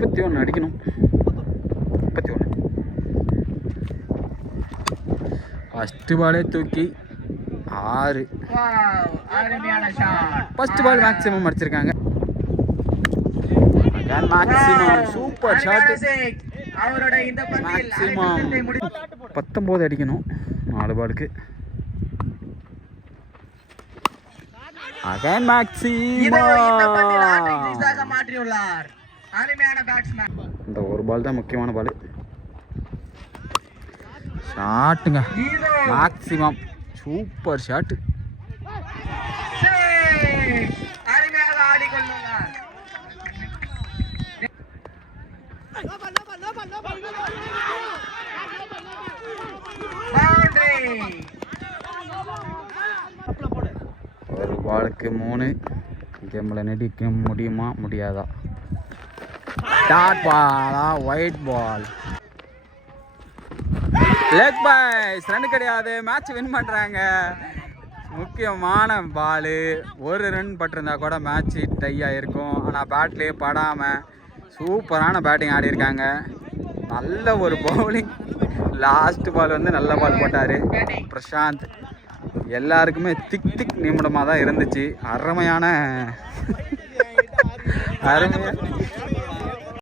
31 அடிக்கணும். 31. ஃபஸ்ட்டு பாலே தூக்கி 6. ஃபஸ்ட்டு பால் மேக்ஸிமம் அடிச்சிருக்காங்க. Maximum super shot. மேக்ஸிமம் 19 அடிக்கணும் 4 பாலுக்கு. Again maximum. இந்த ஒரு பால் தான் முக்கியமான பால். ஷாட்டுங்க மேக்ஸிமம் சூப்பர் ஷாட். ஒரு பாலுக்கு 3. கேமில் நடிக்க முடியுமா முடியாதா? Dot Bala white ball. Leg பைஸ் ரன் கிடையாது. மேட்ச் வின் பண்ணுறாங்க. முக்கியமான பால். ஒரு ரன் பட்டிருந்தா கூட மேட்ச் டை ஆகிருக்கும். ஆனால் பேட்லேயே படாமல் சூப்பரான பேட்டிங் ஆடி இருக்காங்க. நல்ல ஒரு பவுலிங். லாஸ்ட் பால் வந்து நல்ல பால் போட்டார் பிரசாந்த். எல்லாருக்குமே திக் நிமிடமாக தான் இருந்துச்சு. அருமையான